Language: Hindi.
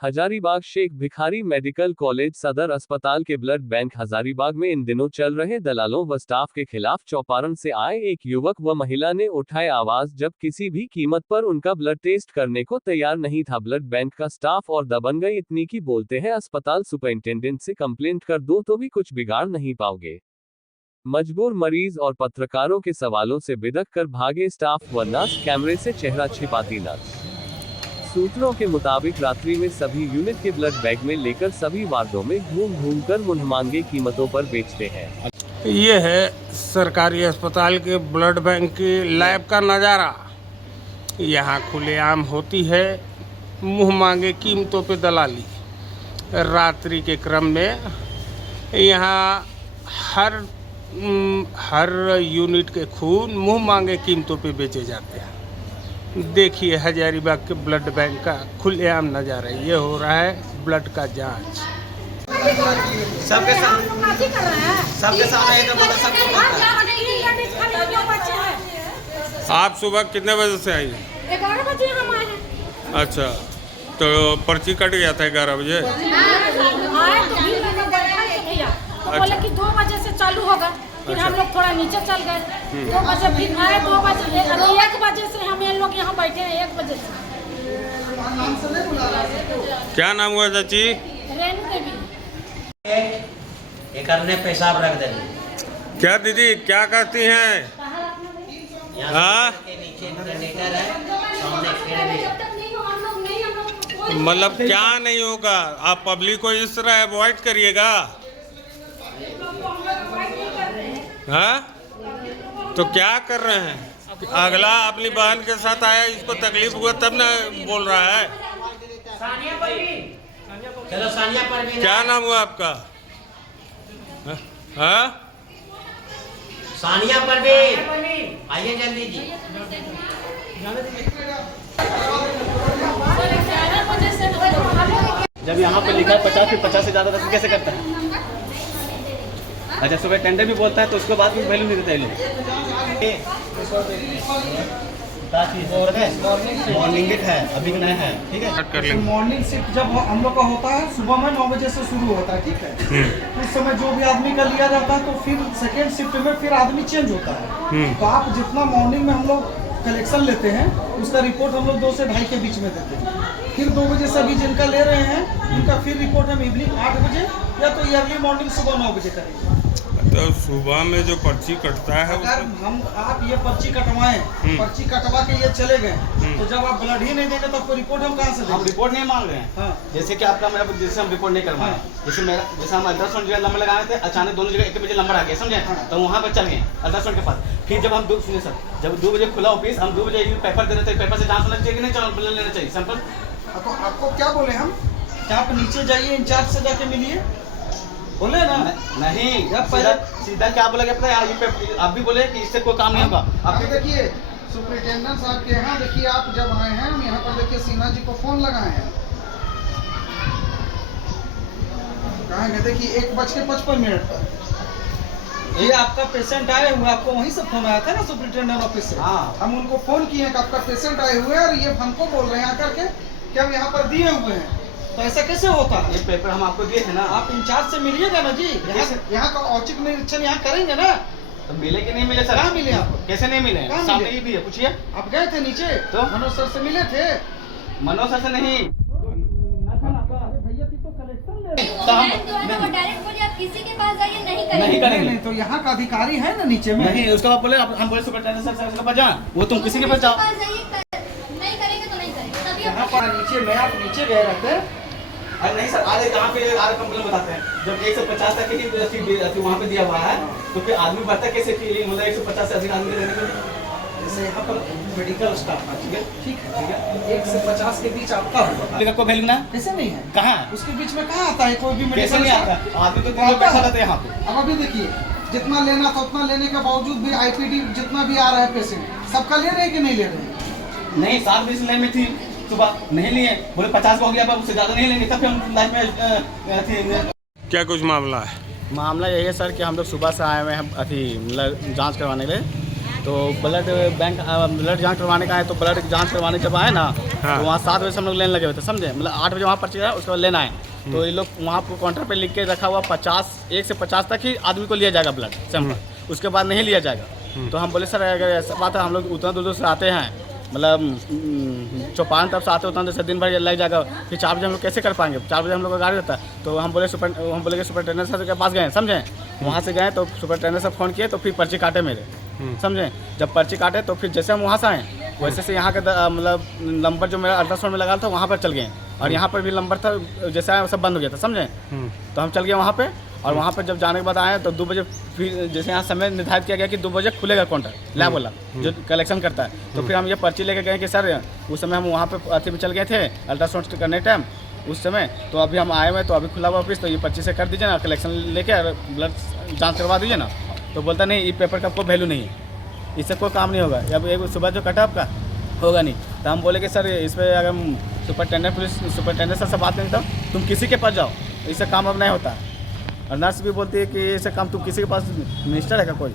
हजारीबाग शेख भिखारी मेडिकल कॉलेज सदर अस्पताल के ब्लड बैंक हजारीबाग में इन दिनों चल रहे दलालों व स्टाफ के खिलाफ चौपारण से आए एक युवक व महिला ने उठाए आवाज, जब किसी भी कीमत पर उनका ब्लड टेस्ट करने को तैयार नहीं था ब्लड बैंक का स्टाफ। और दबंगई इतनी की बोलते हैं अस्पताल सुपरिंटेंडेंट से कंप्लेंट कर दो तो भी कुछ बिगाड़ नहीं पाओगे। मजबूर मरीज और पत्रकारों के सवालों से बिदक कर भागे स्टाफ व नर्स, कैमरे से चेहरा छिपाती नर्स। सूत्रों के मुताबिक रात्रि में सभी यूनिट के ब्लड बैग में लेकर सभी वार्डों में घूम घूम कर मुनहमांगे कीमतों पर बेचते हैं। ये है सरकारी अस्पताल के ब्लड बैंक की लैब का नज़ारा। यहाँ खुलेआम होती है मुँह मांगे कीमतों पे दलाली। रात्रि के क्रम में यहाँ हर यूनिट के खून मुँह मांगे कीमतों पे बेचे जाते हैं। देखिए हजारीबाग के ब्लड बैंक का खुलेआम नज़ारा। ये हो रहा है ब्लड का जांच। सबके सामने आप सुबह कितने बजे से आई? 11 बजे हम आए हैं। अच्छा, तो पर्ची कट गया था 11 बजे? आए तो भीड़ में बैठा है भैया, तो बोले कि 2 बजे से चालू होगा। फिर हम लोग थोड़ा नीचे चल गए, 2 बजे फिर आए, 2 बजे अभी 1 बजे से हम लोग यहाँ बैठे हैं। 1 बजे से। क्या नाम हुआ चाची? रेणु देवी। एक ने पेशाब रख दे। क्या दीदी क्या करती हैं? हाँ, मतलब क्या नहीं होगा? आप पब्लिक को इस तरह अवॉइड करिएगा। हाँ, तो क्या कर रहे हैं? अगला अपनी बहन के साथ आया, इसको तकलीफ हुआ तब ना बोल रहा है। चलो सानिया परवीन। क्या नाम हुआ आपका? हाँ, सानिया परवीन, आइए जल्दी जी। जब यहाँ पे लिखा है 50, फिर 50 से ज़्यादा कैसे करता है? अच्छा, सुबह टेंडर भी बोलता है तो उसके बाद भी वैल्यू नहीं देता लोग। मॉर्निंग है, अभी नया है, ठीक है। मॉर्निंग शिफ्ट जब हम लोग का होता है सुबह में 9 बजे से शुरू होता है, ठीक है। उस समय जो भी आदमी का लिया जाता है तो फिर सेकेंड शिफ्ट में फिर आदमी चेंज होता है। तो आप जितना मॉर्निंग में हम लोग कलेक्शन लेते हैं उसका रिपोर्ट हम लोग 2 से 2:30 के बीच में देते हैं। फिर 2 बजे से अभी जिनका ले रहे हैं उनका फिर रिपोर्ट हम इवनिंग 8 बजे या तो अर्ली मॉर्निंग सुबह 9 बजे करेंगे। तो सुबह में जो पर्ची कटता है अगर आप ये पर्ची कटवाएं, पर्ची कटवा के ये चले गए, तो जब आप ब्लड ही नहीं देंगे तो आपको रिपोर्ट हम कहाँ से देंगे? हम रिपोर्ट नहीं मांग रहे हैं। हाँ। जैसे कि आपका मेरा, जैसे हम रिपोर्ट नहीं करवाए, जैसे हम अल्ट्रासाउंड जगह नंबर लगाए थे, अचानक दोनों जगह 1 बजे नंबर आ गया, समझे? तो वहाँ पर चल गए अल्ट्रासाउंड के पास। फिर जब हम सुनिए सर, जब 2 बजे खुला ऑफिस, हम 2 बजे पेपर दे रहे थे, पेपर से जांच होना चाहिए कि नहीं, चलो ब्लड लेना चाहिए सैंपल। तो आपको क्या बोले हम कि आप नीचे जाइए, इंचार्ज से जाके मिलिए, बोले ना? नहीं, पहले सीधा क्या बोला गया पता है? आप भी बोले कि इससे कोई काम नहीं होगा। आप देखिए सुपरिटेंडेंट साहब के यहाँ देखिए, आप जब आए हैं हम यहाँ पर देखिए सिन्हा जी को फोन लगाए हैं, कहेंगे देखिए 1:55 पर ये आपका पेशेंट आए हुए, आपको वहीं से फोन आया था ना सुपरिटेंडेंट ऑफिस से। हाँ, हम उनको फोन किए हैं कि आपका पेशेंट आए हुए हैं और ये हमको बोल रहे हैं आकर के कि हम यहाँ पर दिए हुए हैं। तो ऐसा कैसे होता है? ये पेपर हम आपको दिए थे ना। आप इंचार्ज से मिलिएगा ना जी, यहाँ का औचक निरीक्षण यहाँ करेंगे ना। तो मिले कि नहीं मिले सर? कहाँ मिले आपको? कैसे नहीं मिले? सामने ही भी है, पूछिए। आप गए थे नीचे तो मनोज सर से मिले थे? मनोज सर से नहीं। भैया की तो कलेक्शन ले डायरेक्ट बोलिए आप किसी के पास जाइए, नहीं नहीं करेंगे। नहीं, तो यहाँ का अधिकारी है ना नीचे में। नहीं, उसका आप बोले, हम बोले सुपरिटेंडेंट सर उसके पास जा, वो तुम किसी के पास जाओ। नहीं करेंगे तो नहीं करेंगे। यहाँ पर नीचे में आप नीचे गए रहते। अरे नहीं सर, आज यहाँ पे आज कंप्लेन बताते हैं, जब 150 तक की वहाँ पे दिया हुआ है तो फिर आदमी बढ़ता कैसे फीलिंग, मतलब 150 से अधिक आदमी देने के लिए। जैसे यहाँ पर मेडिकल स्टाफ है, ठीक है, ठीक है, 1 से 50 के बीच आपका होगा। को वैल्यू ना कैसे नहीं है? कहाँ उसके बीच में कहाँ आता है कोई भी कैसे मेडिकल नहीं आता? आदमी तो 3 लोग बैठा रहते हैं यहाँ पे। अब अभी देखिए जितना लेना था उतना लेने के बावजूद भी IPD जितना भी आ रहा है पेशेंट सबका ले रहे हैं कि नहीं ले रहे हैं? नहीं, 7 बजे लाइन में थी, सुबह नहीं लिए, बोले 50 को हो गया, उससे ज़्यादा नहीं लेंगे, तब हम लाइन में। क्या कुछ मामला है? मामला यही है सर कि हम लोग सुबह से आए हुए हैं अभी मतलब जांच करवाने के लिए। तो ब्लड जांच करवाने का है, तो ब्लड जांच करवाने जब आए ना, तो वहाँ 7 बजे से हम लोग लेने लगे हुए थे, समझे। मतलब 8 बजे वहाँ पर्ची है, उसके बाद लेना है। तो ये लोग वहाँ पर काउंटर पे लिख के रखा हुआ 1 से 50 तक ही आदमी को लिया जाएगा ब्लड सैंपल, उसके बाद नहीं लिया जाएगा। तो हम बोले सर अगर ऐसा बात है, हम लोग उतना दूर से आते हैं, मतलब चौपारण तरफ से आते उतना जैसे दिन भर लग जाएगा, फिर 4 बजे हम लोग कैसे कर पाएंगे। 4 बजे हम लोग का गाड़ी रहता है। तो हम बोले कि सुपरटेंडेंट सर के पास गए, समझे। वहाँ से गए तो सुपरटेंडेंट सर फ़ोन किए, तो फिर पर्ची काटे मेरे, समझे। जब पर्ची काटे तो फिर जैसे हम वहाँ से आए वैसे से यहाँ का मतलब नंबर जो मेरा अल्ट्रासाउंड में लगा था वहाँ पर चल गए, और यहाँ पर भी नंबर था, जैसे आया सब बंद हो गया था, समझे। तो हम चल गए वहाँ पे, और वहाँ पर जब जाने के बाद आए तो 2 बजे फिर जैसे यहाँ समय निर्धारित किया गया कि 2 बजे खुलेगा काउंटर, लैब वाला जो कलेक्शन करता है। तो फिर हम ये पर्ची लेके गए कि सर उस समय हम वहाँ पे अति में चल गए थे अल्ट्रासाउंड करने टाइम उस समय, तो अभी हम आए हुए तो अभी खुला हुआ ऑफिस, तो ये पर्ची से कर दीजिए ना, कलेक्शन लेके ब्लड जाँच करवा दीजिए ना। तो बोलता नहीं, ये पेपर का कोई वैल्यू नहीं है, इससे कोई काम नहीं होगा, अब एक सुबह जो कटा आपका होगा नहीं। तो हम बोले कि सर इस पर अगर हम सुपरटेंडेंट सर से बात करें तो तुम किसी के पास जाओ, इससे काम अब नहीं होता। और नर्स भी बोलती है कि इससे काम तुम किसी के पास, मिनिस्टर है क्या कोई,